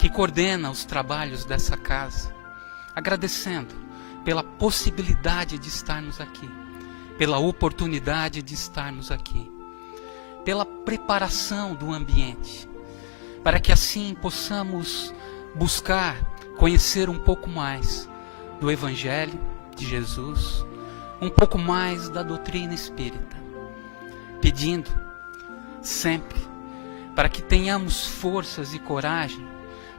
que coordena os trabalhos dessa casa, agradecendo pela possibilidade de estarmos aqui, pela oportunidade de estarmos aqui, pela preparação do ambiente, para que assim possamos buscar conhecer um pouco mais do Evangelho de Jesus, um pouco mais da doutrina espírita, pedindo sempre para que tenhamos forças e coragem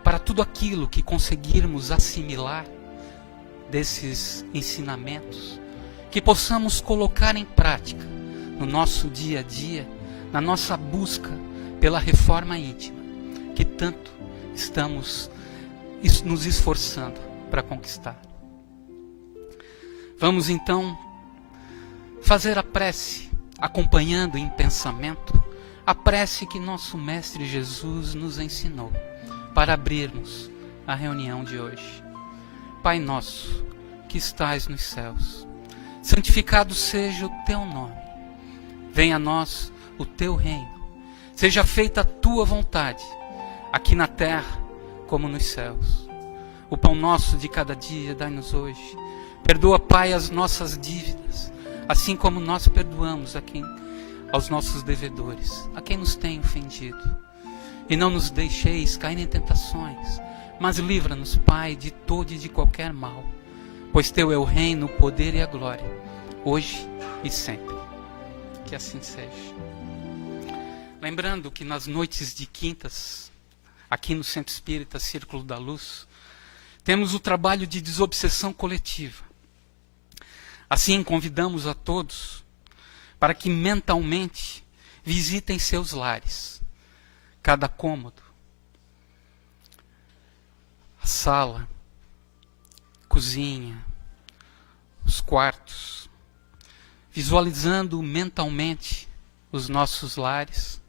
para tudo aquilo que conseguirmos assimilar desses ensinamentos, que possamos colocar em prática no nosso dia a dia, na nossa busca pela reforma íntima, que tanto estamos nos esforçando para conquistar. Vamos então fazer a prece, acompanhando em pensamento a prece que nosso Mestre Jesus nos ensinou para abrirmos a reunião de hoje. Pai nosso, que estais nos céus, santificado seja o teu nome. Venha a nós o teu reino. Seja feita a tua vontade, aqui na terra como nos céus. O pão nosso de cada dia dai-nos hoje. Perdoa, Pai, as nossas dívidas, assim como nós perdoamos aos nossos devedores, a quem nos tem ofendido. E não nos deixeis cair em tentações, mas livra-nos, Pai, de todo e de qualquer mal. Pois teu é o reino, o poder e a glória, hoje e sempre. Que assim seja. Lembrando que nas noites de quintas, aqui no Centro Espírita Círculo da Luz, temos o trabalho de desobsessão coletiva. Assim, convidamos a todos para que mentalmente visitem seus lares, cada cômodo, a sala, cozinha, os quartos, visualizando mentalmente os nossos lares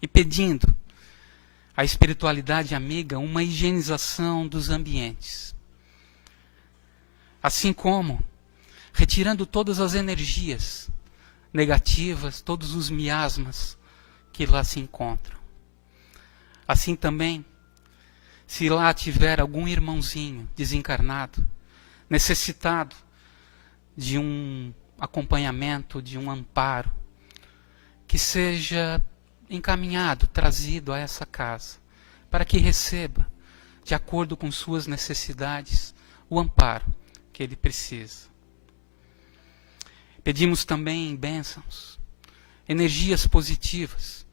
e pedindo à espiritualidade amiga uma higienização dos ambientes. Assim como retirando todas as energias negativas, todos os miasmas que lá se encontram. Assim também, se lá tiver algum irmãozinho desencarnado, necessitado de um acompanhamento, de um amparo, que seja encaminhado, trazido a essa casa, para que receba, de acordo com suas necessidades, o amparo que ele precisa. Pedimos também bênçãos, energias positivas,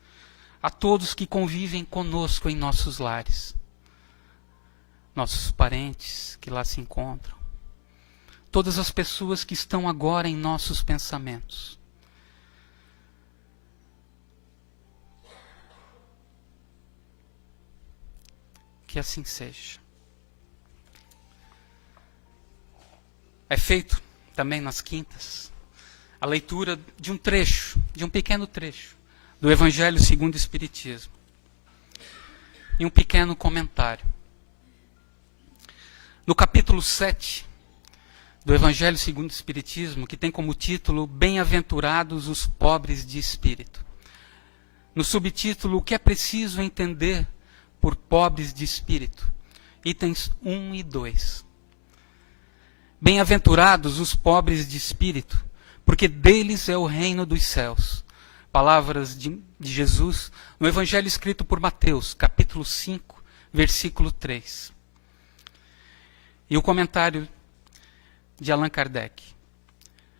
a todos que convivem conosco em nossos lares, nossos parentes que lá se encontram, todas as pessoas que estão agora em nossos pensamentos. Que assim seja. É feito também nas quintas a leitura de um trecho, de um pequeno trecho, do Evangelho segundo o Espiritismo. E um pequeno comentário. No capítulo 7 do Evangelho segundo o Espiritismo, que tem como título Bem-aventurados os pobres de espírito. No subtítulo, o que é preciso entender por pobres de espírito? Itens 1 e 2. Bem-aventurados os pobres de espírito, porque deles é o reino dos céus. Palavras de Jesus no Evangelho escrito por Mateus, capítulo 5, versículo 3. E o comentário de Allan Kardec.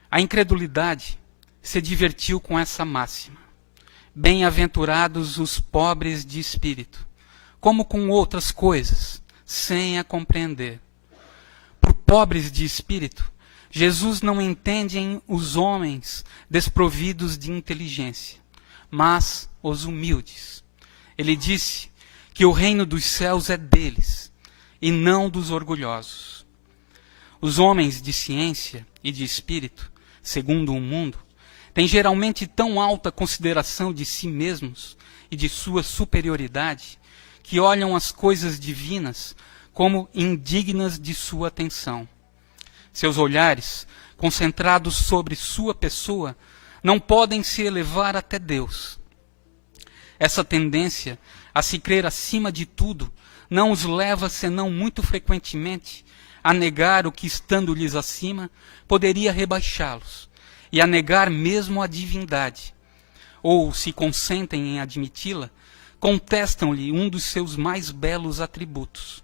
A incredulidade se divertiu com essa máxima. Bem-aventurados os pobres de espírito, como com outras coisas, sem a compreender. Por pobres de espírito, Jesus não entende em os homens desprovidos de inteligência, mas os humildes. Ele disse que o reino dos céus é deles, e não dos orgulhosos. Os homens de ciência e de espírito, segundo o mundo, têm geralmente tão alta consideração de si mesmos e de sua superioridade, que olham as coisas divinas como indignas de sua atenção. Seus olhares, concentrados sobre sua pessoa, não podem se elevar até Deus. Essa tendência a se crer acima de tudo não os leva, senão muito frequentemente, a negar o que, estando-lhes acima, poderia rebaixá-los, e a negar mesmo a divindade. Ou, se consentem em admiti-la, contestam-lhe um dos seus mais belos atributos,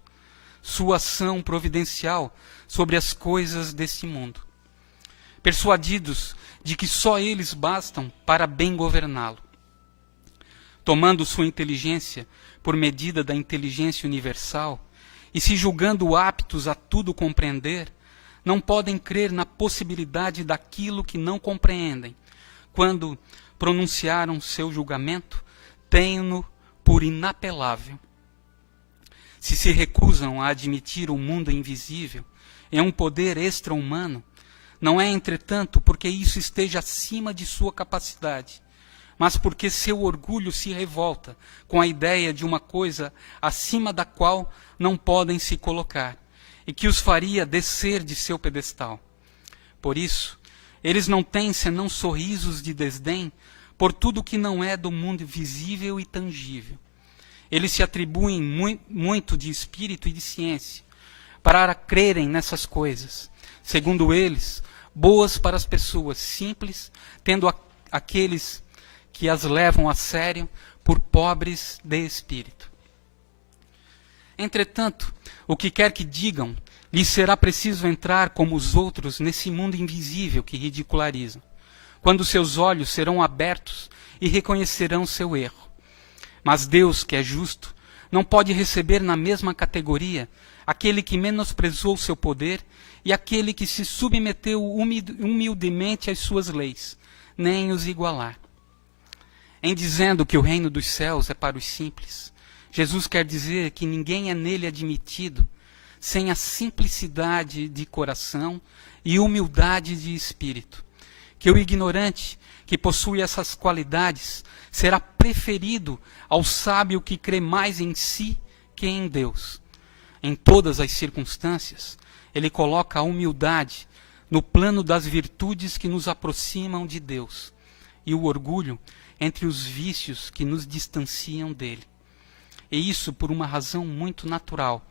sua ação providencial sobre as coisas deste mundo, persuadidos de que só eles bastam para bem governá-lo. Tomando sua inteligência por medida da inteligência universal, e se julgando aptos a tudo compreender, não podem crer na possibilidade daquilo que não compreendem. Quando pronunciaram seu julgamento, têm-no por inapelável. Se recusam a admitir o mundo invisível em um poder extra-humano, não é, entretanto, porque isso esteja acima de sua capacidade, mas porque seu orgulho se revolta com a ideia de uma coisa acima da qual não podem se colocar, e que os faria descer de seu pedestal. Por isso, eles não têm senão sorrisos de desdém por tudo que não é do mundo visível e tangível. Eles se atribuem muito de espírito e de ciência para crerem nessas coisas, segundo eles, boas para as pessoas simples, tendo aqueles que as levam a sério por pobres de espírito. Entretanto, o que quer que digam, lhes será preciso entrar como os outros nesse mundo invisível que ridicularizam, quando seus olhos serão abertos e reconhecerão seu erro. Mas Deus, que é justo, não pode receber na mesma categoria aquele que menosprezou seu poder e aquele que se submeteu humildemente às suas leis, nem os igualar. Em dizendo que o reino dos céus é para os simples, Jesus quer dizer que ninguém é nele admitido sem a simplicidade de coração e humildade de espírito, que o ignorante que possui essas qualidades será preferido ao sábio que crê mais em si que em Deus. Em todas as circunstâncias, ele coloca a humildade no plano das virtudes que nos aproximam de Deus e o orgulho entre os vícios que nos distanciam dele. E isso por uma razão muito natural,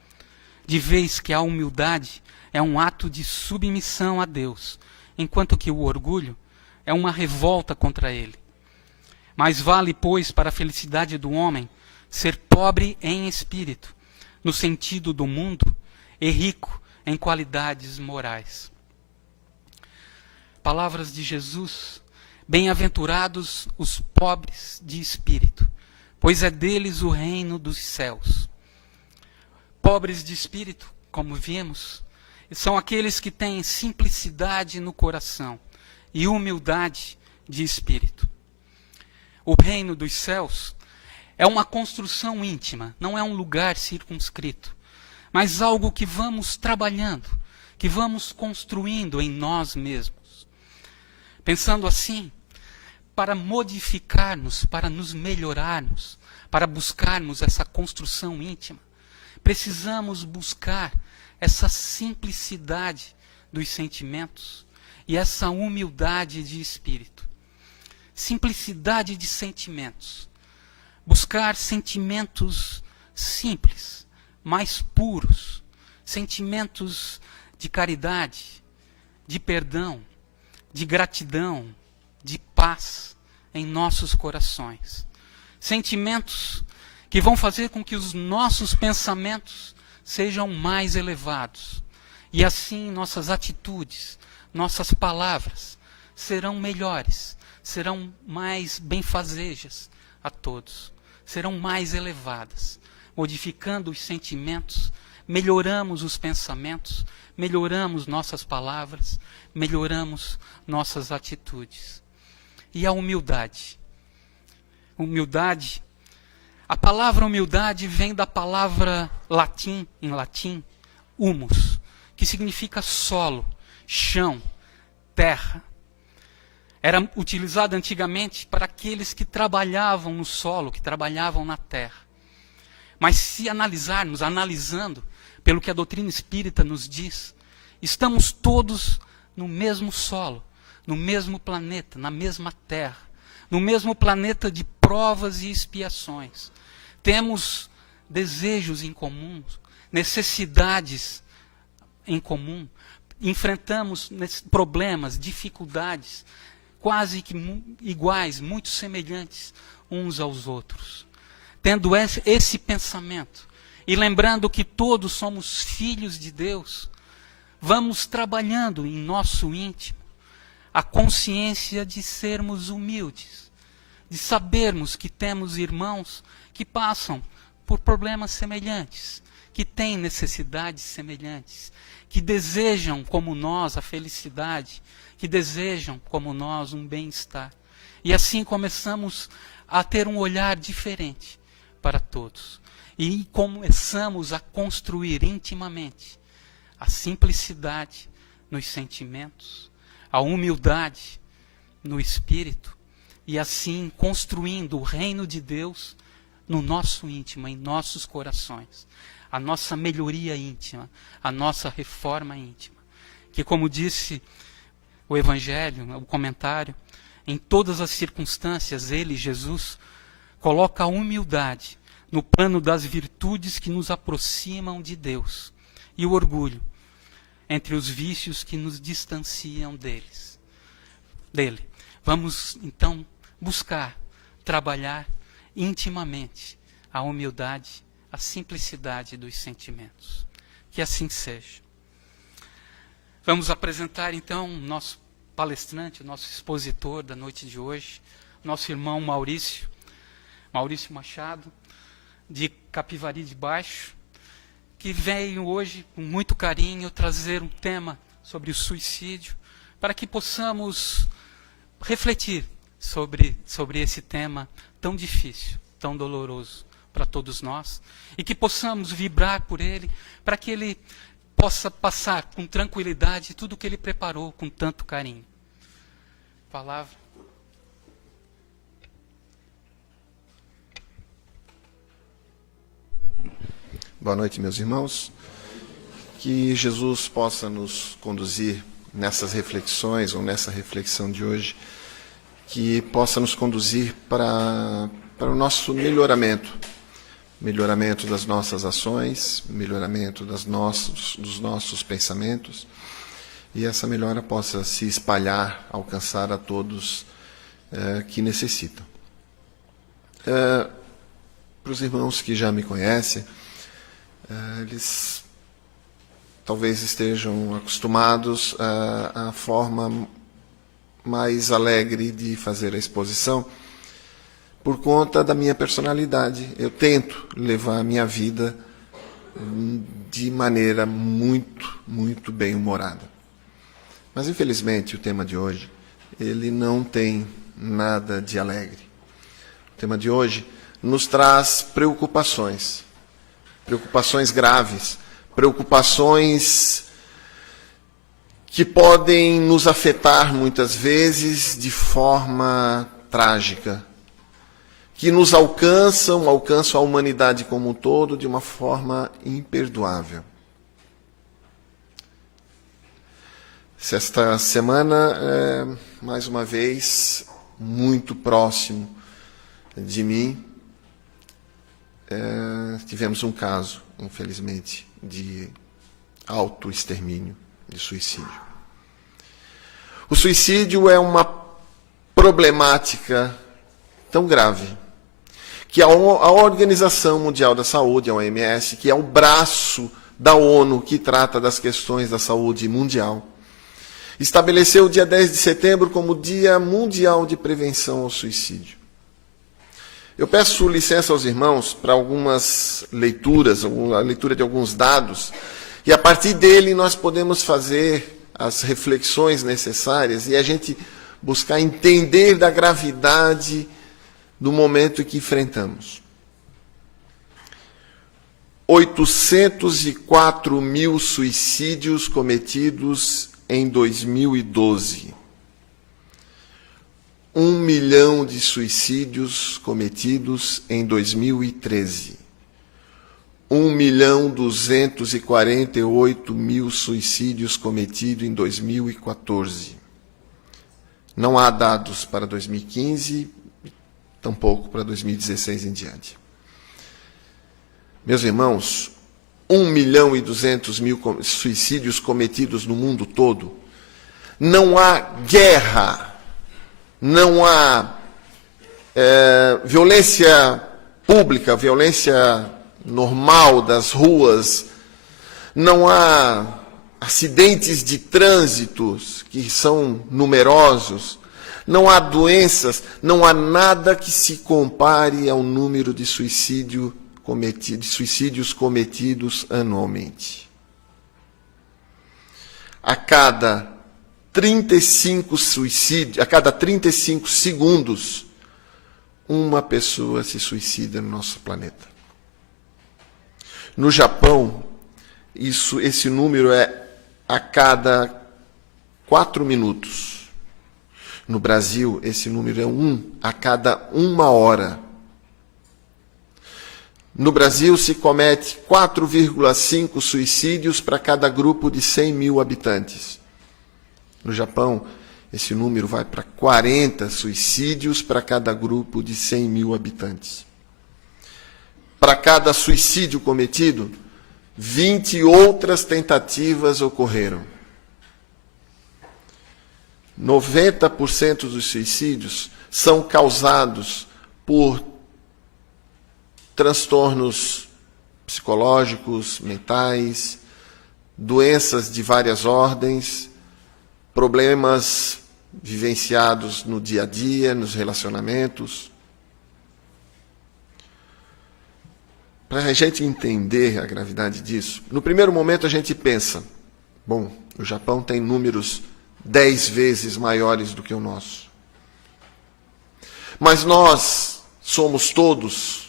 de vez que a humildade é um ato de submissão a Deus, enquanto que o orgulho é uma revolta contra ele. Mais vale, pois, para a felicidade do homem ser pobre em espírito, no sentido do mundo, e rico em qualidades morais. Palavras de Jesus: bem-aventurados os pobres de espírito, pois é deles o reino dos céus. Pobres de espírito, como vimos, são aqueles que têm simplicidade no coração e humildade de espírito. O reino dos céus é uma construção íntima, não é um lugar circunscrito, mas algo que vamos trabalhando, que vamos construindo em nós mesmos. Pensando assim, para modificarmos, para nos melhorarmos, para buscarmos essa construção íntima, precisamos buscar essa simplicidade dos sentimentos e essa humildade de espírito. Simplicidade de sentimentos. Buscar sentimentos simples, mais puros, sentimentos de caridade, de perdão, de gratidão, de paz em nossos corações. Sentimentos que vão fazer com que os nossos pensamentos sejam mais elevados. E assim nossas atitudes, nossas palavras serão melhores, serão mais benfazejas a todos, serão mais elevadas. Modificando os sentimentos, melhoramos os pensamentos, melhoramos nossas palavras, melhoramos nossas atitudes. E a humildade. Humildade, a palavra humildade vem da palavra em latim, humus, que significa solo, chão, terra. Era utilizada antigamente para aqueles que trabalhavam no solo, que trabalhavam na terra. Mas se analisando pelo que a doutrina espírita nos diz, estamos todos no mesmo solo, no mesmo planeta, na mesma terra, no mesmo planeta de provas e expiações. Temos desejos em comum, necessidades em comum, enfrentamos problemas, dificuldades, quase que iguais, muito semelhantes uns aos outros. Tendo esse pensamento, e lembrando que todos somos filhos de Deus, vamos trabalhando em nosso íntimo a consciência de sermos humildes, de sabermos que temos irmãos que passam por problemas semelhantes, que têm necessidades semelhantes, que desejam como nós a felicidade, que desejam como nós um bem-estar. E assim começamos a ter um olhar diferente para todos. E começamos a construir intimamente a simplicidade nos sentimentos, a humildade no espírito, e assim construindo o reino de Deus no nosso íntimo, em nossos corações. A nossa melhoria íntima, a nossa reforma íntima. Que, como disse o Evangelho, o comentário, em todas as circunstâncias, ele, Jesus, coloca a humildade no plano das virtudes que nos aproximam de Deus, e o orgulho entre os vícios que nos distanciam dele. Vamos, então, buscar, trabalhar intimamente a humildade, a simplicidade dos sentimentos. Que assim seja. Vamos apresentar, então, o nosso palestrante, o nosso expositor da noite de hoje, nosso irmão Maurício Machado, de Capivari de Baixo, que veio hoje, com muito carinho, trazer um tema sobre o suicídio, para que possamos refletir sobre esse tema tão difícil, tão doloroso para todos nós, e que possamos vibrar por ele, para que ele possa passar com tranquilidade tudo o que ele preparou com tanto carinho. Palavra. Boa noite, meus irmãos. Que Jesus possa nos conduzir nessas reflexões, ou nessa reflexão de hoje, que possa nos conduzir para o nosso melhoramento das nossas ações, melhoramento dos nossos pensamentos, e essa melhora possa se espalhar, alcançar a todos que necessitam. Para os irmãos que já me conhecem, eles talvez estejam acostumados à forma mais alegre de fazer a exposição, por conta da minha personalidade. Eu tento levar a minha vida de maneira muito, muito bem-humorada. Mas, infelizmente, o tema de hoje, ele não tem nada de alegre. O tema de hoje nos traz preocupações graves, preocupações que podem nos afetar muitas vezes de forma trágica, que nos alcançam a humanidade como um todo de uma forma imperdoável. Esta semana, mais uma vez, muito próximo de mim, tivemos um caso, infelizmente, de autoextermínio, de suicídio. O suicídio é uma problemática tão grave que a Organização Mundial da Saúde, a OMS, que é o braço da ONU que trata das questões da saúde mundial, estabeleceu o dia 10 de setembro como Dia Mundial de Prevenção ao Suicídio. Eu peço licença aos irmãos para algumas leituras, a leitura de alguns dados, e a partir dele nós podemos fazer as reflexões necessárias e a gente buscar entender da gravidade do momento que enfrentamos. 804 mil suicídios cometidos em 2012. 1 milhão de suicídios cometidos em 2013. 1.248.000 suicídios cometidos em 2014. Não há dados para 2015, tampouco para 2016 em diante. Meus irmãos, 1.200.000 suicídios cometidos no mundo todo. Não há guerra, não há violência pública, violência normal das ruas, não há acidentes de trânsito que são numerosos, não há doenças, não há nada que se compare ao número de suicídios cometidos anualmente. A cada 35 segundos, uma pessoa se suicida no nosso planeta. No Japão, esse número é a cada 4 minutos. No Brasil, esse número é 1 a cada 1 hora. No Brasil, se comete 4,5 suicídios para cada grupo de 100.000 habitantes. No Japão, esse número vai para 40 suicídios para cada grupo de 100.000 habitantes. Para cada suicídio cometido, 20 outras tentativas ocorreram. 90% dos suicídios são causados por transtornos psicológicos, mentais, doenças de várias ordens, problemas vivenciados no dia a dia, nos relacionamentos. Para a gente entender a gravidade disso, no primeiro momento a gente pensa, bom, o Japão tem números 10 vezes maiores do que o nosso. Mas nós somos todos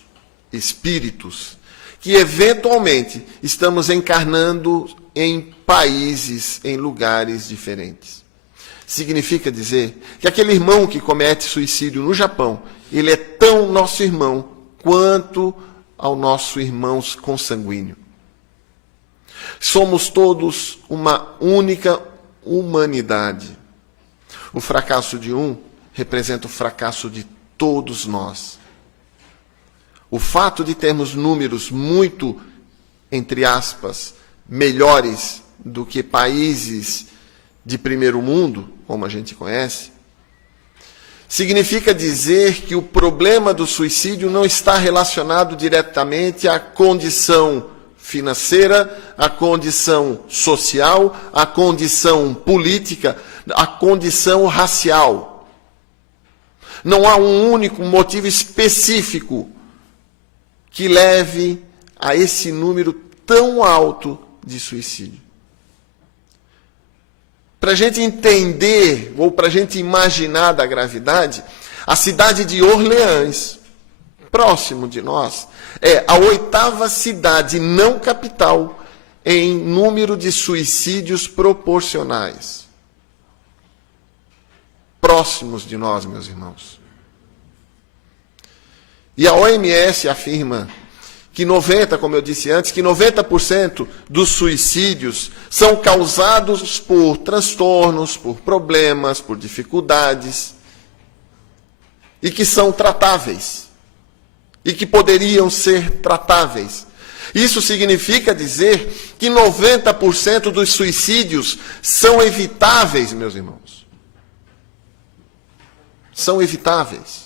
espíritos que eventualmente estamos encarnando em países, em lugares diferentes. Significa dizer que aquele irmão que comete suicídio no Japão, ele é tão nosso irmão quanto ao nosso irmão consanguíneo. Somos todos uma única humanidade. O fracasso de um representa o fracasso de todos nós. O fato de termos números muito, entre aspas, melhores do que países de primeiro mundo, como a gente conhece, significa dizer que o problema do suicídio não está relacionado diretamente à condição financeira, à condição social, à condição política, à condição racial. Não há um único motivo específico que leve a esse número tão alto de suicídio. Para a gente entender, ou para a gente imaginar da gravidade, a cidade de Orleans, próximo de nós, é a 8ª cidade não capital em número de suicídios proporcionais. Próximos de nós, meus irmãos. E a OMS afirma que como eu disse antes, que 90% dos suicídios são causados por transtornos, por problemas, por dificuldades, e que são tratáveis, e que poderiam ser tratáveis. Isso significa dizer que 90% dos suicídios são evitáveis, meus irmãos. São evitáveis.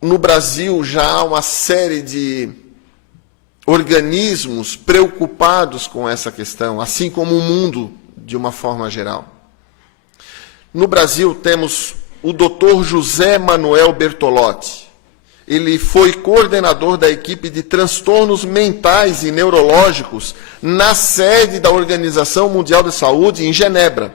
No Brasil já há uma série de organismos preocupados com essa questão, assim como o mundo de uma forma geral. No Brasil temos o Dr. José Manuel Bertolotti. Ele foi coordenador da equipe de transtornos mentais e neurológicos na sede da Organização Mundial da Saúde, em Genebra.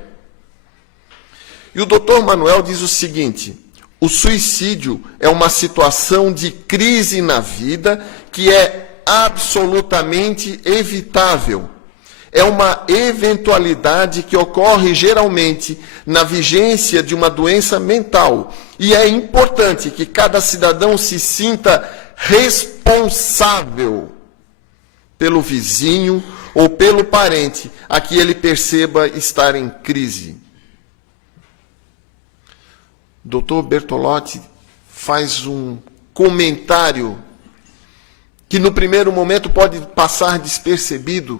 E o Dr. Manuel diz o seguinte: o suicídio é uma situação de crise na vida que é absolutamente evitável. É uma eventualidade que ocorre geralmente na vigência de uma doença mental. E é importante que cada cidadão se sinta responsável pelo vizinho ou pelo parente a que ele perceba estar em crise. Dr. Bertolotti faz um comentário que no primeiro momento pode passar despercebido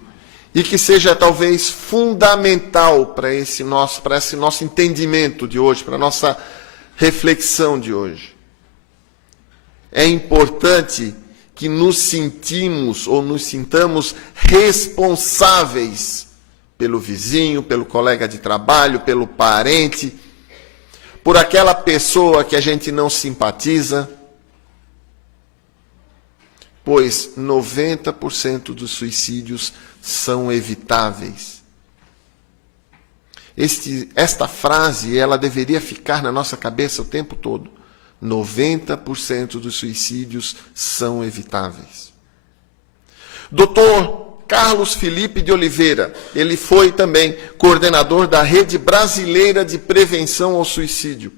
e que seja talvez fundamental para esse nosso entendimento de hoje, para a nossa reflexão de hoje. É importante que nos sintamos responsáveis pelo vizinho, pelo colega de trabalho, pelo parente, por aquela pessoa que a gente não simpatiza, pois 90% dos suicídios são evitáveis. Esta frase, ela deveria ficar na nossa cabeça o tempo todo. 90% dos suicídios são evitáveis. Dr. Carlos Felipe de Oliveira, ele foi também coordenador da Rede Brasileira de Prevenção ao Suicídio.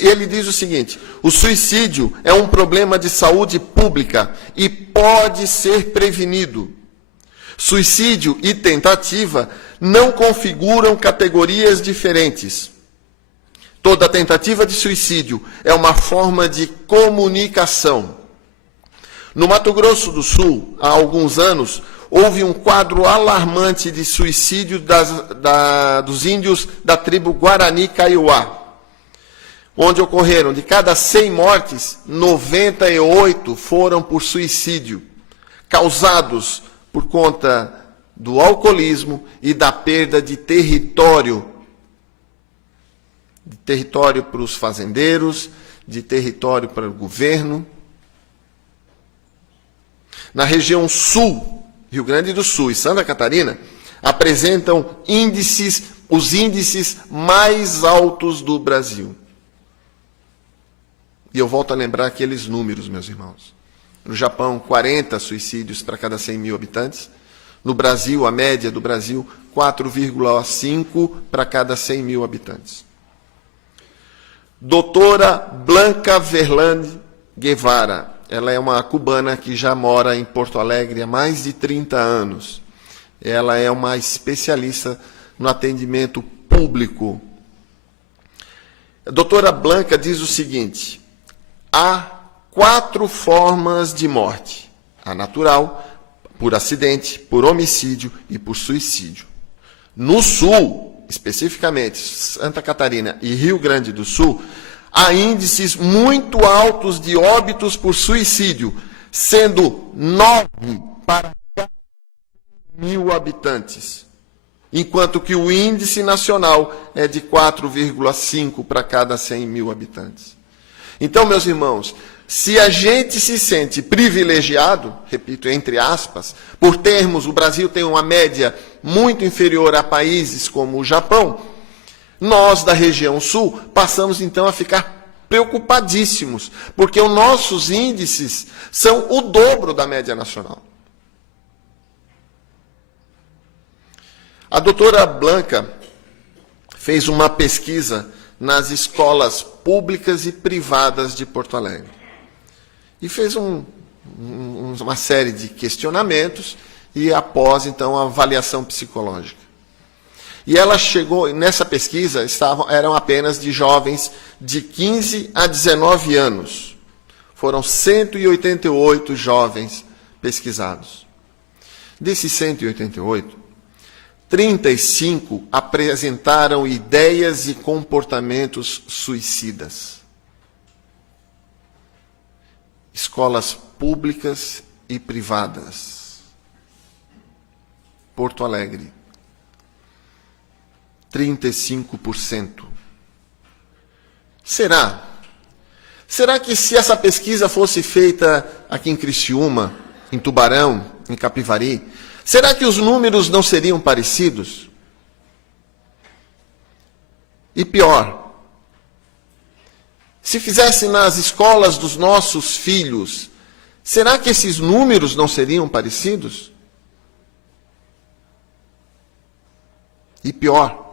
Ele diz o seguinte: o suicídio é um problema de saúde pública e pode ser prevenido. Suicídio e tentativa não configuram categorias diferentes. Toda tentativa de suicídio é uma forma de comunicação. No Mato Grosso do Sul, há alguns anos, houve um quadro alarmante de suicídio dos índios da tribo Guarani Kaiowá, onde ocorreram, de cada 100 mortes, 98 foram por suicídio, causados por conta do alcoolismo e da perda de território para os fazendeiros, de território para o governo. Na região sul, Rio Grande do Sul e Santa Catarina, apresentam os índices mais altos do Brasil. E eu volto a lembrar aqueles números, meus irmãos. No Japão, 40 suicídios para cada 100 mil habitantes. No Brasil, a média do Brasil, 4,5 para cada 100 mil habitantes. Doutora Blanca Verlande Guevara, ela é uma cubana que já mora em Porto Alegre há mais de 30 anos. Ela é uma especialista no atendimento público. A doutora Blanca diz o seguinte: há 4 formas de morte: a natural, por acidente, por homicídio e por suicídio. No Sul, especificamente Santa Catarina e Rio Grande do Sul, há índices muito altos de óbitos por suicídio, sendo 9 para cada 1.000 habitantes, enquanto que o índice nacional é de 4,5 para cada 100 mil habitantes. Então, meus irmãos, se a gente se sente privilegiado, repito, entre aspas, por o Brasil tem uma média muito inferior a países como o Japão, nós da região sul passamos então a ficar preocupadíssimos, porque os nossos índices são o dobro da média nacional. A doutora Blanca fez uma pesquisa nas escolas públicas e privadas de Porto Alegre. E fez uma série de questionamentos e após, então, a avaliação psicológica. E ela chegou, nessa pesquisa, eram apenas de jovens de 15 a 19 anos. Foram 188 jovens pesquisados. Desses 188, 35 apresentaram ideias e comportamentos suicidas. Escolas públicas e privadas. Porto Alegre. 35%. Será? Será que se essa pesquisa fosse feita aqui em Criciúma, em Tubarão, em Capivari, será que os números não seriam parecidos? E pior, se fizesse nas escolas dos nossos filhos, será que esses números não seriam parecidos? E pior,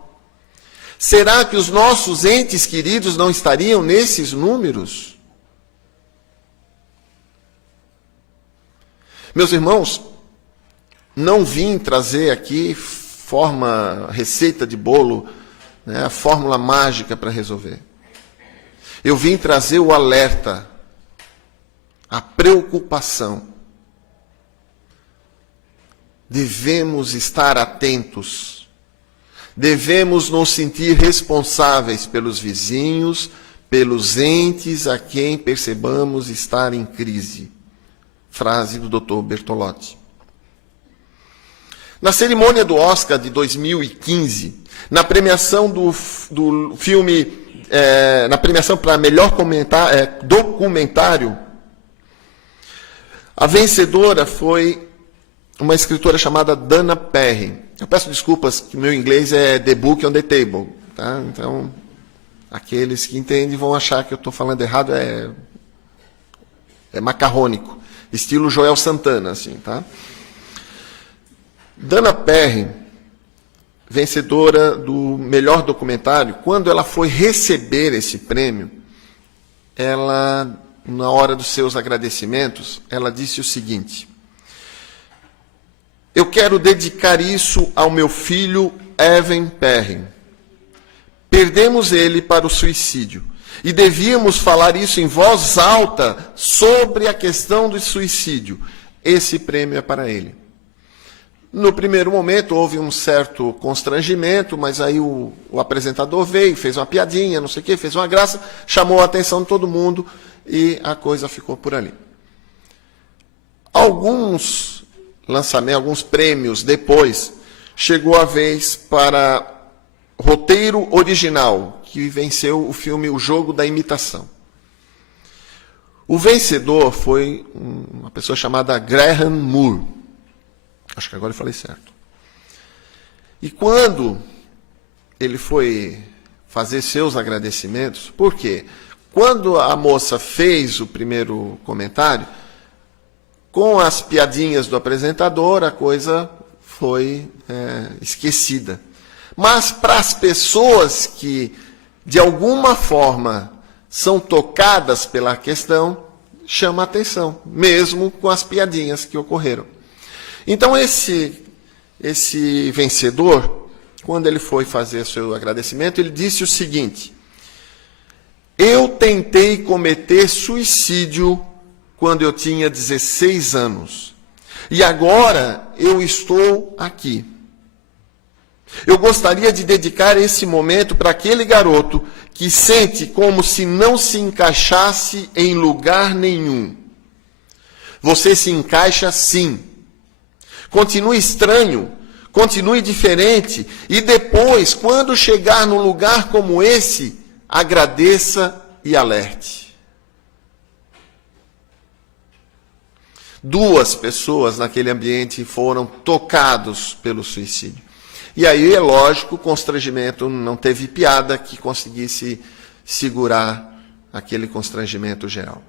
será que os nossos entes queridos não estariam nesses números? Meus irmãos, não vim trazer aqui receita de bolo, né, a fórmula mágica para resolver. Eu vim trazer o alerta, a preocupação. Devemos estar atentos. Devemos nos sentir responsáveis pelos vizinhos, pelos entes a quem percebamos estar em crise. Frase do Dr. Bertolotti. Na cerimônia do Oscar de 2015, na premiação do filme, na premiação para melhor documentário, a vencedora foi uma escritora chamada Dana Perry. Eu peço desculpas que meu inglês é The Book on the Table. Tá? Então, aqueles que entendem vão achar que eu estou falando errado, é macarrônico. Estilo Joel Santana, assim, tá? Dana Perry, vencedora do melhor documentário, quando ela foi receber esse prêmio, ela, na hora dos seus agradecimentos, ela disse o seguinte: eu quero dedicar isso ao meu filho Evan Perry. Perdemos ele para o suicídio. E devíamos falar isso em voz alta sobre a questão do suicídio. Esse prêmio é para ele. No primeiro momento houve um certo constrangimento, mas aí o apresentador veio, fez uma piadinha, não sei o quê, fez uma graça, chamou a atenção de todo mundo e a coisa ficou por ali. Alguns lançamentos, alguns prêmios depois, chegou a vez para roteiro original, que venceu o filme O Jogo da Imitação. O vencedor foi uma pessoa chamada Graham Moore. Acho que agora eu falei certo. E quando ele foi fazer seus agradecimentos, por quê? Quando a moça fez o primeiro comentário, com as piadinhas do apresentador, a coisa foi esquecida. Mas para as pessoas que, de alguma forma, são tocadas pela questão, chama a atenção, mesmo com as piadinhas que ocorreram. Então, esse vencedor, quando ele foi fazer seu agradecimento, ele disse o seguinte: eu tentei cometer suicídio quando eu tinha 16 anos. E agora eu estou aqui. Eu gostaria de dedicar esse momento para aquele garoto que sente como se não se encaixasse em lugar nenhum. Você se encaixa sim. Continue estranho, continue diferente, e depois, quando chegar num lugar como esse, agradeça e alerte. 2 pessoas naquele ambiente foram tocados pelo suicídio. E aí, é lógico, o constrangimento não teve piada que conseguisse segurar aquele constrangimento geral.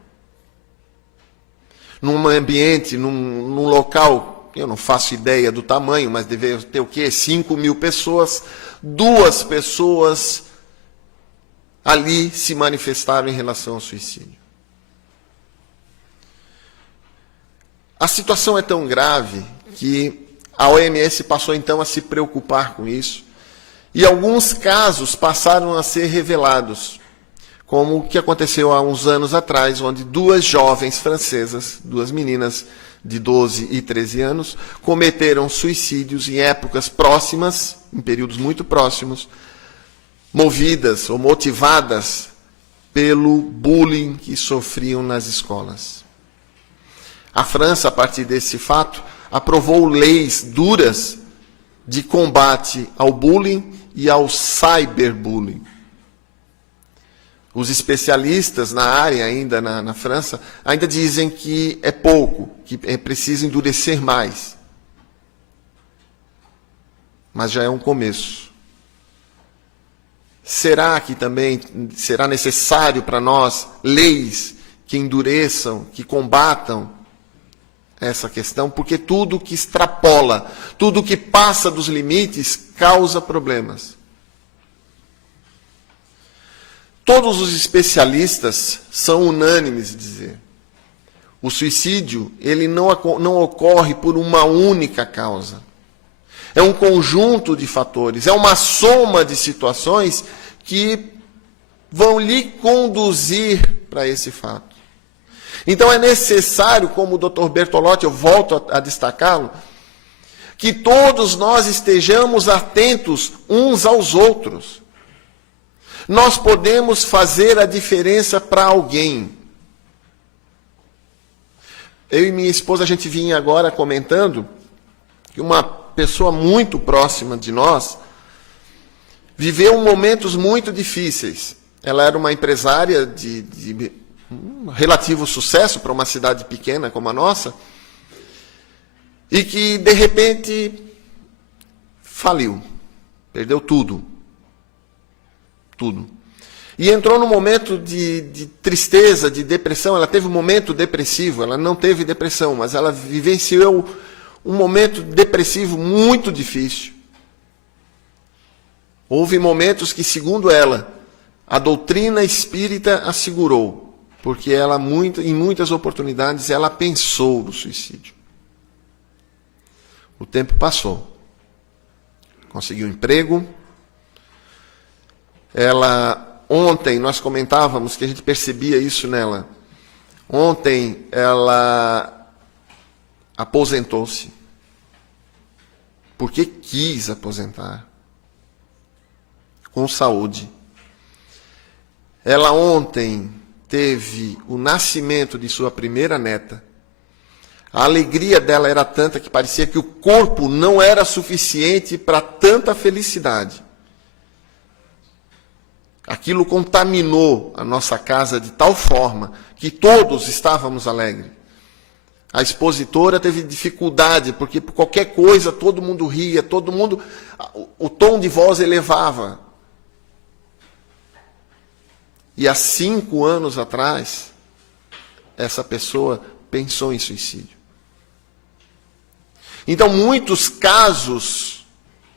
Num ambiente, num local, eu não faço ideia do tamanho, mas deve ter o quê? 5.000 pessoas, 2 pessoas ali se manifestaram em relação ao suicídio. A situação é tão grave que a OMS passou então a se preocupar com isso, e alguns casos passaram a ser revelados, como o que aconteceu há uns anos atrás, onde 2 jovens francesas, 2 meninas de 12 e 13 anos, cometeram suicídios em épocas próximas, em períodos muito próximos, movidas ou motivadas pelo bullying que sofriam nas escolas. A França, a partir desse fato, aprovou leis duras de combate ao bullying e ao cyberbullying. Os especialistas na área, ainda na França, ainda dizem que é pouco, que é preciso endurecer mais. Mas já é um começo. Será que também será necessário para nós leis que endureçam, que combatam essa questão? Porque tudo que extrapola, tudo que passa dos limites, causa problemas. Todos os especialistas são unânimes em dizer: o suicídio ele não ocorre por uma única causa. É um conjunto de fatores, é uma soma de situações que vão lhe conduzir para esse fato. Então é necessário, como o Dr. Bertolotti, eu volto a destacá-lo, que todos nós estejamos atentos uns aos outros. Nós podemos fazer a diferença para alguém. Eu e minha esposa, a gente vinha agora comentando que uma pessoa muito próxima de nós viveu momentos muito difíceis. Ela era uma empresária de relativo sucesso para uma cidade pequena como a nossa, e que, de repente, faliu, perdeu tudo. Tudo. E entrou num momento de tristeza, de depressão. Ela teve um momento depressivo, ela não teve depressão, mas ela vivenciou um momento depressivo muito difícil. Houve momentos que, segundo ela, a doutrina espírita a segurou, porque ela, em muitas oportunidades, ela pensou no suicídio. O tempo passou. Conseguiu um emprego. Ontem, nós comentávamos que a gente percebia isso nela. Ontem, ela aposentou-se. Porque quis aposentar. Com saúde. Ela ontem teve o nascimento de sua primeira neta. A alegria dela era tanta que parecia que o corpo não era suficiente para tanta felicidade. Aquilo contaminou a nossa casa de tal forma que todos estávamos alegres. A expositora teve dificuldade, porque por qualquer coisa todo mundo ria, o tom de voz elevava. E há 5 anos atrás, essa pessoa pensou em suicídio. Então, muitos casos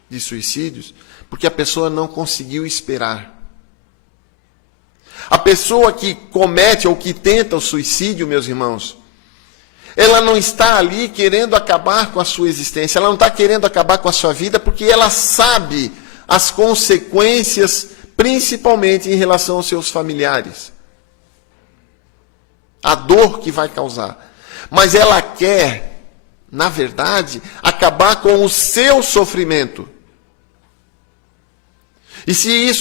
de suicídios, porque a pessoa não conseguiu esperar. A pessoa que comete ou que tenta o suicídio, meus irmãos, ela não está ali querendo acabar com a sua existência, ela não está querendo acabar com a sua vida, porque ela sabe as consequências, principalmente em relação aos seus familiares. A dor que vai causar. Mas ela quer, na verdade, acabar com o seu sofrimento. E se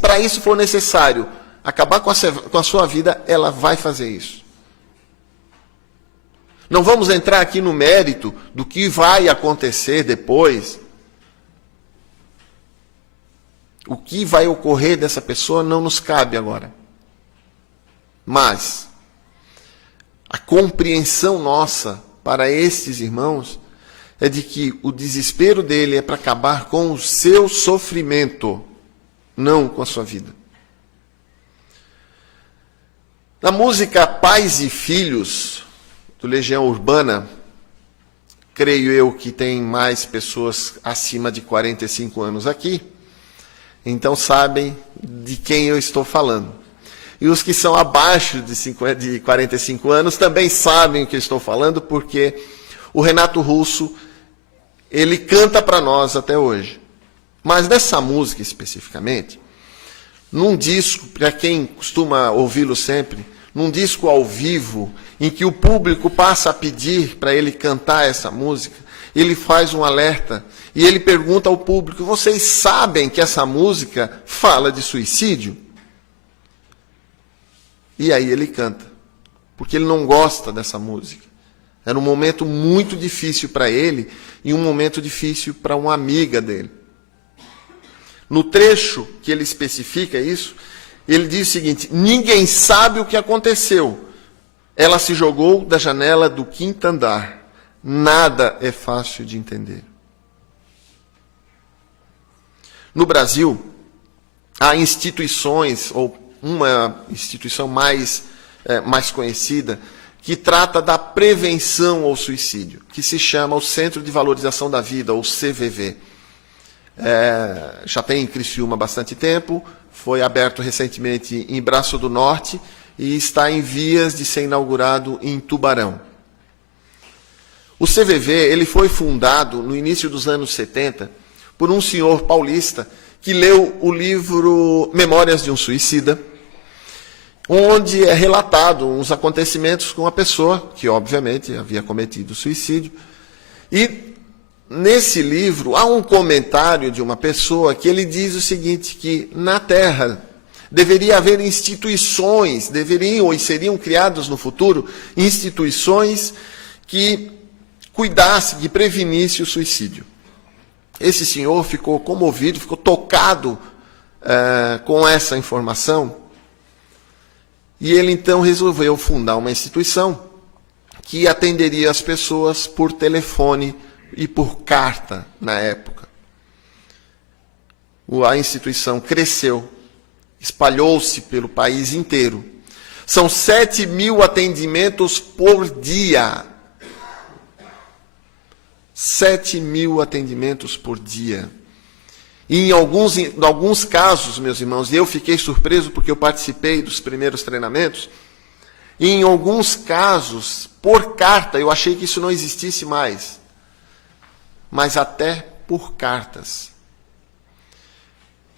para isso for necessário acabar com a sua vida, ela vai fazer isso. Não vamos entrar aqui no mérito do que vai acontecer depois. O que vai ocorrer dessa pessoa não nos cabe agora. Mas a compreensão nossa para estes irmãos é de que o desespero dele é para acabar com o seu sofrimento, não com a sua vida. Na música Pais e Filhos, do Legião Urbana, creio eu que tem mais pessoas acima de 45 anos aqui, então sabem de quem eu estou falando. E os que são abaixo de 45 anos também sabem o que eu estou falando, porque o Renato Russo, ele canta para nós até hoje. Mas nessa música especificamente, num disco, para quem costuma ouvi-lo sempre, num disco ao vivo, em que o público passa a pedir para ele cantar essa música, ele faz um alerta e ele pergunta ao público: vocês sabem que essa música fala de suicídio? E aí ele canta, porque ele não gosta dessa música. Era um momento muito difícil para ele e um momento difícil para uma amiga dele. No trecho que ele especifica isso, ele diz o seguinte: ninguém sabe o que aconteceu. Ela se jogou da janela do 5º andar. Nada é fácil de entender. No Brasil, há instituições, ou uma instituição mais conhecida, que trata da prevenção ao suicídio, que se chama o Centro de Valorização da Vida, ou CVV. Já tem em Criciúma há bastante tempo, foi aberto recentemente em Braço do Norte e está em vias de ser inaugurado em Tubarão. O CVV ele foi fundado no início dos anos 70 por um senhor paulista que leu o livro Memórias de um Suicida, onde é relatado uns acontecimentos com uma pessoa que, obviamente, havia cometido suicídio. E nesse livro há um comentário de uma pessoa que ele diz o seguinte, que na Terra deveria haver instituições, deveriam e seriam criadas no futuro instituições que cuidassem, que prevenissem o suicídio. Esse senhor ficou comovido, ficou tocado com essa informação, e ele então resolveu fundar uma instituição que atenderia as pessoas por telefone e por carta na época. A instituição cresceu, espalhou-se pelo país inteiro. São 7.000 atendimentos por dia. 7.000 atendimentos por dia. E em alguns casos, meus irmãos, e eu fiquei surpreso porque eu participei dos primeiros treinamentos, e em alguns casos, por carta, eu achei que isso não existisse mais, mas até por cartas.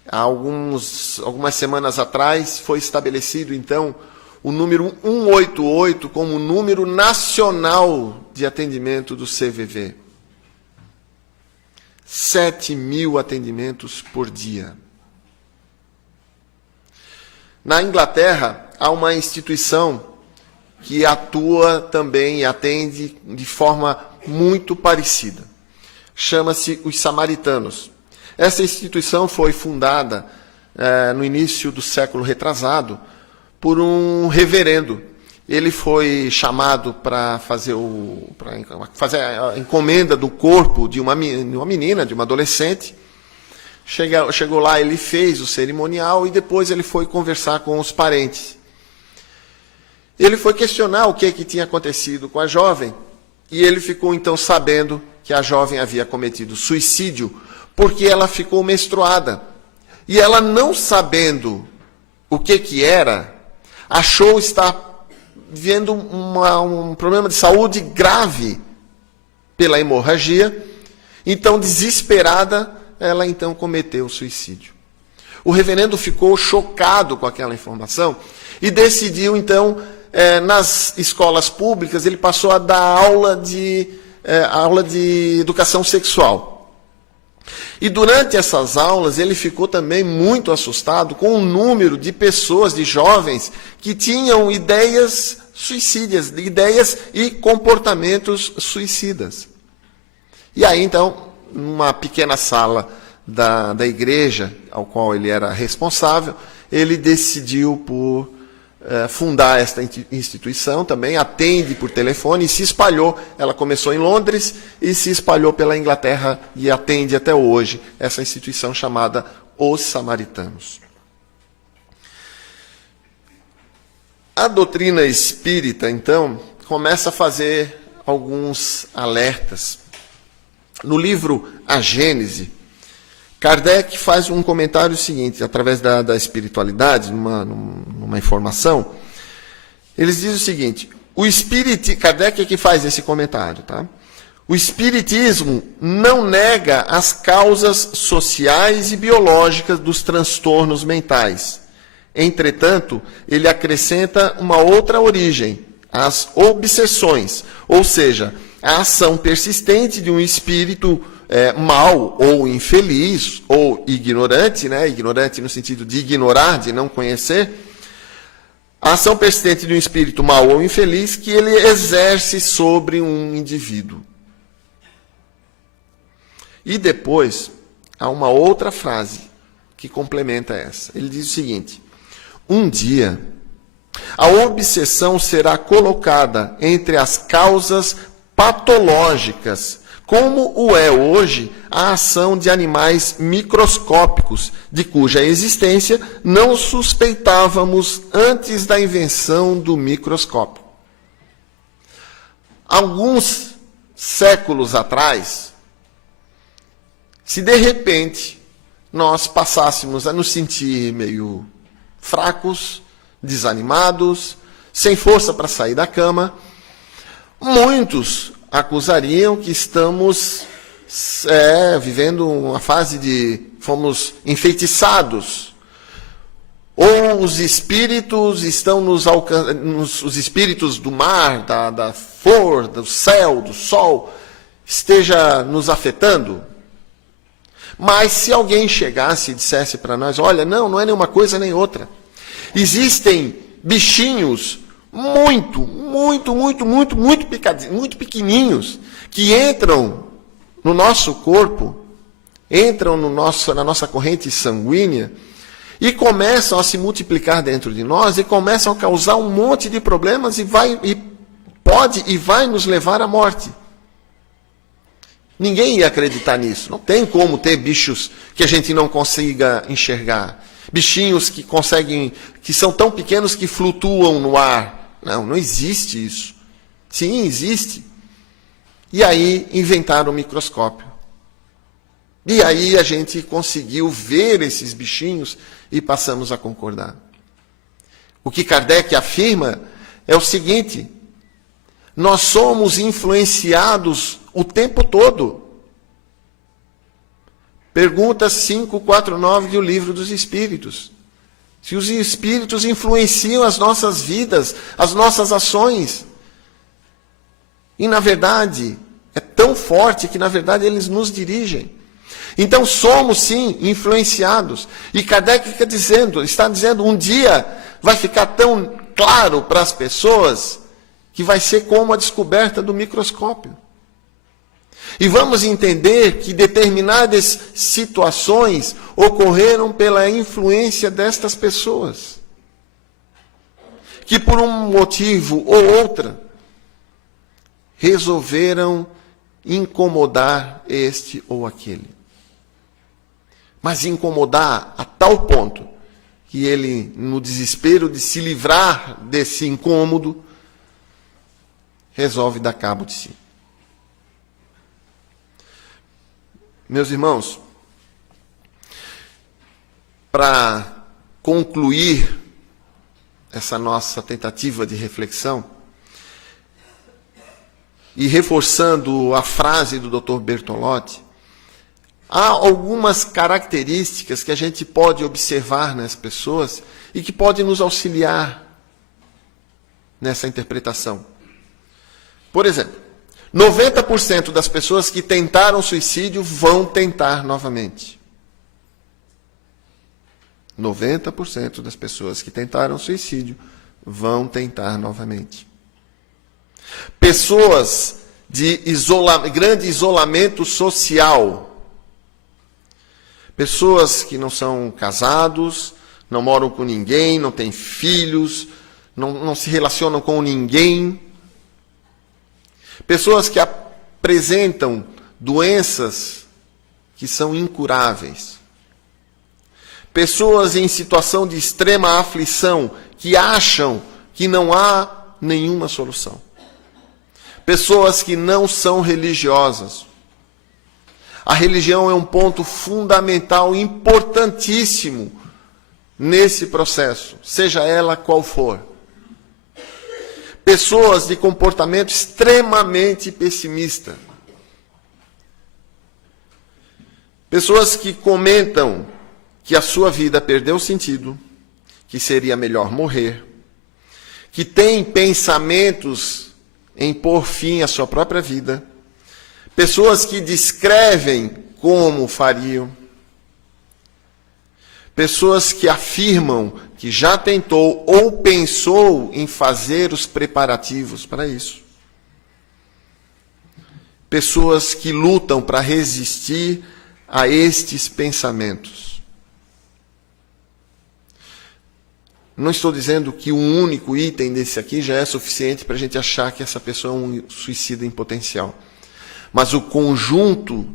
Há algumas semanas atrás foi estabelecido, então, o número 188 como número nacional de atendimento do CVV. 7.000 atendimentos por dia. Na Inglaterra, há uma instituição que atua também e atende de forma muito parecida. Chama-se os Samaritanos. Essa instituição foi fundada no início do século retrasado por um reverendo. Ele foi chamado para fazer a encomenda do corpo de uma menina, de uma adolescente. Chegou lá, ele fez o cerimonial e depois ele foi conversar com os parentes. Ele foi questionar o que tinha acontecido com a jovem e ele ficou então sabendo que a jovem havia cometido suicídio porque ela ficou menstruada. E ela, não sabendo o que era, achou estar vivendo um problema de saúde grave pela hemorragia. Então, desesperada, ela então cometeu suicídio. O reverendo ficou chocado com aquela informação e decidiu, então, nas escolas públicas, ele passou a dar aula de educação sexual. E durante essas aulas, ele ficou também muito assustado com o número de pessoas, de jovens, que tinham ideias suicidas, ideias e comportamentos suicidas. E aí, então, numa pequena sala da igreja, ao qual ele era responsável, ele decidiu por fundar esta instituição também, atende por telefone e se espalhou. Ela começou em Londres e se espalhou pela Inglaterra e atende até hoje essa instituição chamada Os Samaritanos. A doutrina espírita, então, começa a fazer alguns alertas. No livro A Gênese, Kardec faz um comentário seguinte, através da espiritualidade, numa informação. Eles dizem o seguinte: Kardec é que faz esse comentário, tá? O espiritismo não nega as causas sociais e biológicas dos transtornos mentais. Entretanto, ele acrescenta uma outra origem, as obsessões, ou seja, a ação persistente de um espírito mau ou infeliz ou ignorante, né? Ignorante no sentido de ignorar, de não conhecer, a ação persistente de um espírito mau ou infeliz que ele exerce sobre um indivíduo. E depois, há uma outra frase que complementa essa. Ele diz o seguinte: um dia, a obsessão será colocada entre as causas patológicas, como o é hoje a ação de animais microscópicos, de cuja existência não suspeitávamos antes da invenção do microscópio. Alguns séculos atrás, se de repente nós passássemos a nos sentir meio fracos, desanimados, sem força para sair da cama, muitos acusariam que estamos vivendo uma fase de fomos enfeitiçados. Ou os espíritos estão os espíritos do mar, da flor, do céu, do sol, esteja nos afetando. Mas se alguém chegasse e dissesse para nós, olha, não é nenhuma coisa nem outra. Existem bichinhos muito pequenininhos, que entram no nosso corpo, entram na nossa corrente sanguínea, e começam a se multiplicar dentro de nós, e começam a causar um monte de problemas, e vai nos levar à morte. Ninguém ia acreditar nisso. Não tem como ter bichos que a gente não consiga enxergar. Bichinhos que são tão pequenos que flutuam no ar. Não existe isso. Sim, existe. E aí inventaram o microscópio. E aí a gente conseguiu ver esses bichinhos e passamos a concordar. O que Kardec afirma é o seguinte: nós somos influenciados o tempo todo. Pergunta 549 do Livro dos Espíritos. Se os espíritos influenciam as nossas vidas, as nossas ações. E, na verdade, é tão forte que, na verdade, eles nos dirigem. Então, somos, sim, influenciados. E Kardec está dizendo, um dia vai ficar tão claro para as pessoas que vai ser como a descoberta do microscópio. E vamos entender que determinadas situações ocorreram pela influência destas pessoas. Que por um motivo ou outro, resolveram incomodar este ou aquele. Mas incomodar a tal ponto que ele, no desespero de se livrar desse incômodo, resolve dar cabo de si. Meus irmãos, para concluir essa nossa tentativa de reflexão, e reforçando a frase do Dr. Bertolotti, há algumas características que a gente pode observar nas pessoas e que podem nos auxiliar nessa interpretação. Por exemplo, 90% das pessoas que tentaram suicídio vão tentar novamente. 90% das pessoas que tentaram suicídio vão tentar novamente. Pessoas de grande isolamento social. Pessoas que não são casados, não moram com ninguém, não têm filhos, não se relacionam com ninguém. Pessoas que apresentam doenças que são incuráveis. Pessoas em situação de extrema aflição, que acham que não há nenhuma solução. Pessoas que não são religiosas. A religião é um ponto fundamental, importantíssimo nesse processo, seja ela qual for. Pessoas de comportamento extremamente pessimista. Pessoas que comentam que a sua vida perdeu sentido, que seria melhor morrer, que têm pensamentos em pôr fim à sua própria vida, pessoas que descrevem como fariam, pessoas que afirmam que já tentou ou pensou em fazer os preparativos para isso. Pessoas que lutam para resistir a estes pensamentos. Não estou dizendo que um único item desse aqui já é suficiente para a gente achar que essa pessoa é um suicida em potencial. Mas o conjunto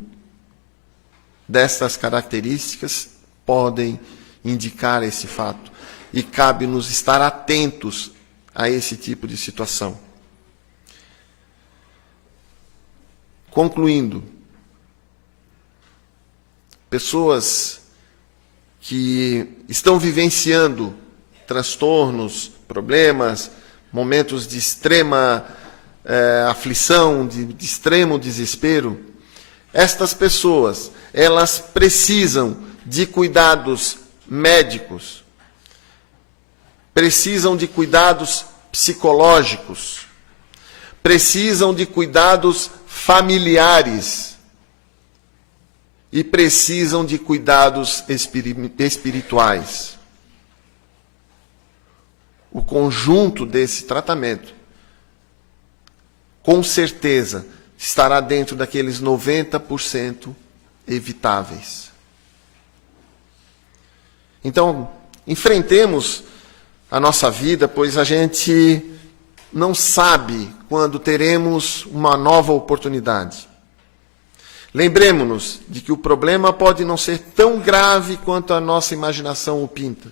destas características podem indicar esse fato. E cabe-nos estar atentos a esse tipo de situação. Concluindo, pessoas que estão vivenciando transtornos, problemas, momentos de extrema aflição, de extremo desespero, Estas pessoas, elas precisam de cuidados médicos, precisam de cuidados psicológicos, precisam de cuidados familiares e precisam de cuidados espirituais. O conjunto desse tratamento, com certeza, estará dentro daqueles 90% evitáveis. Então, enfrentemos a nossa vida, pois a gente não sabe quando teremos uma nova oportunidade. Lembremos-nos de que o problema pode não ser tão grave quanto a nossa imaginação o pinta.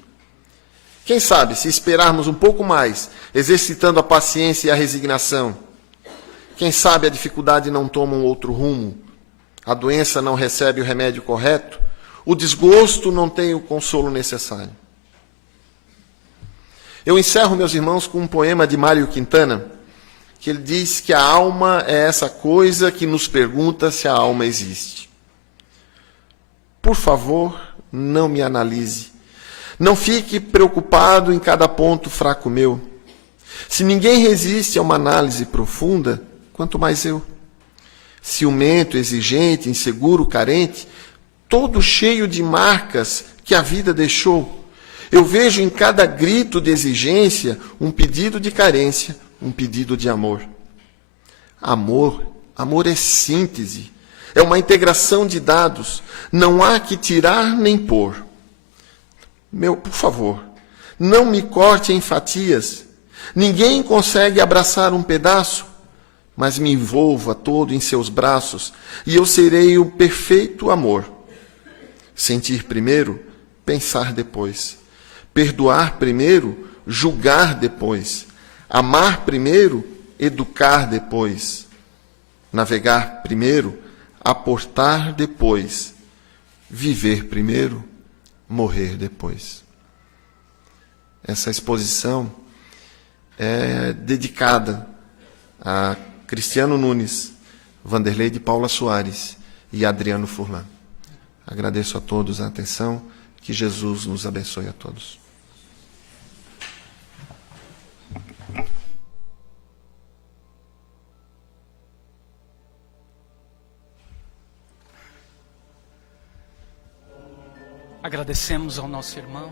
Quem sabe, se esperarmos um pouco mais, exercitando a paciência e a resignação, quem sabe a dificuldade não toma um outro rumo, a doença não recebe o remédio correto, o desgosto não tem o consolo necessário. Eu encerro, meus irmãos, com um poema de Mário Quintana, que ele diz que a alma é essa coisa que nos pergunta se a alma existe. Por favor, não me analise. Não fique preocupado em cada ponto fraco meu. Se ninguém resiste a uma análise profunda, quanto mais eu. Ciumento, exigente, inseguro, carente, todo cheio de marcas que a vida deixou. Eu vejo em cada grito de exigência um pedido de carência, um pedido de amor. Amor é síntese, é uma integração de dados. Não há que tirar nem pôr. Por favor, não me corte em fatias. Ninguém consegue abraçar um pedaço, mas me envolva todo em seus braços e eu serei o perfeito amor. Sentir primeiro, pensar depois. Perdoar primeiro, julgar depois. Amar primeiro, educar depois. Navegar primeiro, aportar depois. Viver primeiro, morrer depois. Essa exposição é dedicada a Cristiano Nunes, Vanderlei de Paula Soares e Adriano Furlan. Agradeço a todos a atenção, que Jesus nos abençoe a todos. Agradecemos ao nosso irmão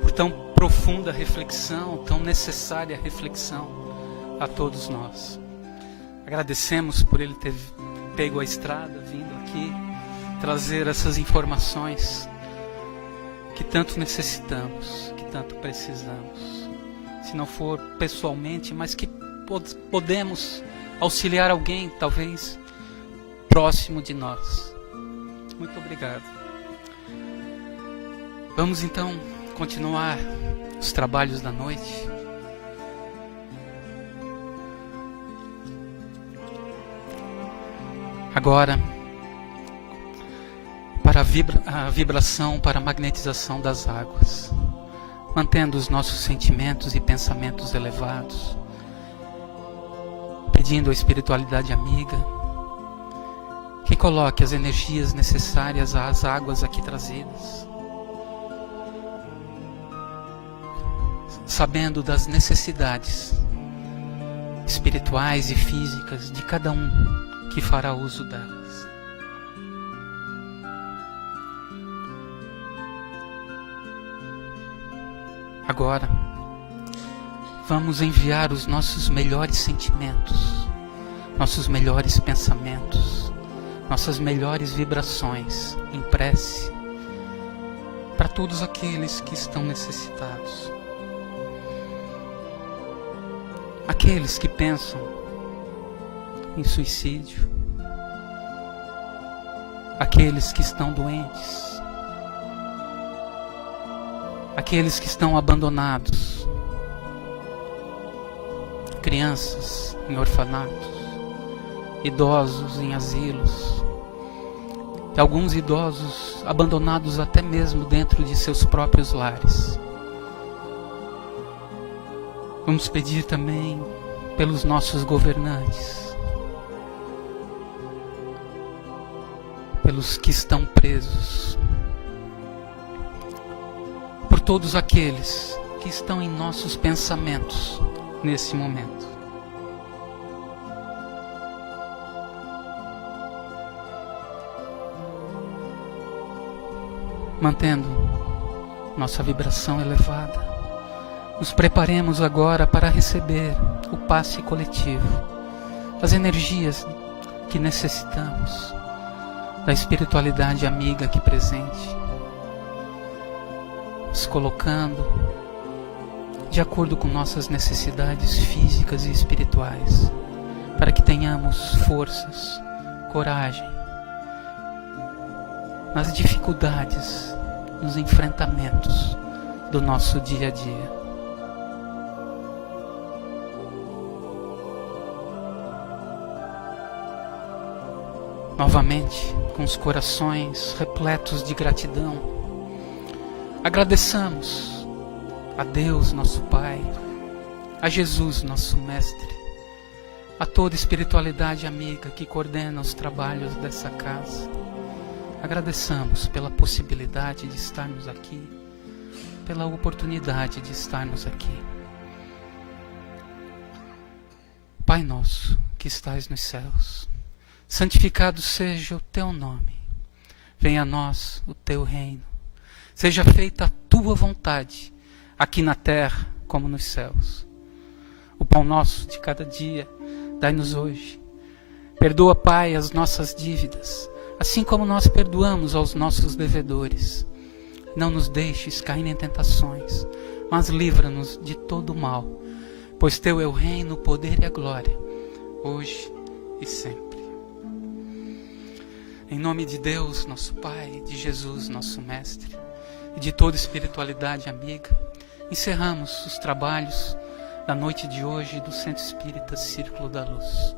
por tão profunda reflexão, tão necessária reflexão a todos nós. Agradecemos por ele ter pego a estrada, vindo aqui, trazer essas informações que tanto necessitamos, que tanto precisamos. Se não for pessoalmente, mas que podemos auxiliar alguém, talvez, próximo de nós. Muito obrigado. Vamos então continuar os trabalhos da noite. Agora, para a vibração, para a magnetização das águas, mantendo os nossos sentimentos e pensamentos elevados, pedindo a espiritualidade amiga que coloque as energias necessárias às águas aqui trazidas, sabendo das necessidades espirituais e físicas de cada um que fará uso delas. Agora, vamos enviar os nossos melhores sentimentos, nossos melhores pensamentos, nossas melhores vibrações em prece para todos aqueles que estão necessitados. Aqueles que pensam em suicídio, aqueles que estão doentes, aqueles que estão abandonados, crianças em orfanatos, idosos em asilos, e alguns idosos abandonados até mesmo dentro de seus próprios lares. Vamos pedir também pelos nossos governantes, pelos que estão presos, por todos aqueles que estão em nossos pensamentos nesse momento. Mantendo nossa vibração elevada, nos preparemos agora para receber o passe coletivo, as energias que necessitamos, da espiritualidade amiga aqui presente, nos colocando de acordo com nossas necessidades físicas e espirituais, para que tenhamos forças, coragem, nas dificuldades, nos enfrentamentos do nosso dia a dia. Novamente, com os corações repletos de gratidão, agradeçamos a Deus, nosso Pai, a Jesus, nosso Mestre, a toda espiritualidade amiga que coordena os trabalhos dessa casa. Agradeçamos pela possibilidade de estarmos aqui, pela oportunidade de estarmos aqui. Pai nosso que estais nos céus, santificado seja o teu nome. Venha a nós o teu reino. Seja feita a tua vontade, aqui na terra como nos céus. O pão nosso de cada dia, dai-nos hoje. Perdoa, Pai, as nossas dívidas, assim como nós perdoamos aos nossos devedores. Não nos deixes cair em tentações, mas livra-nos de todo o mal, pois teu é o reino, o poder e a glória, hoje e sempre. Em nome de Deus, nosso Pai, de Jesus, nosso Mestre, e de toda espiritualidade amiga, encerramos os trabalhos da noite de hoje do Centro Espírita Círculo da Luz.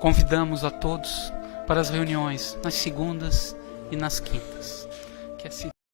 Convidamos a todos para as reuniões nas segundas e nas quintas. Que assim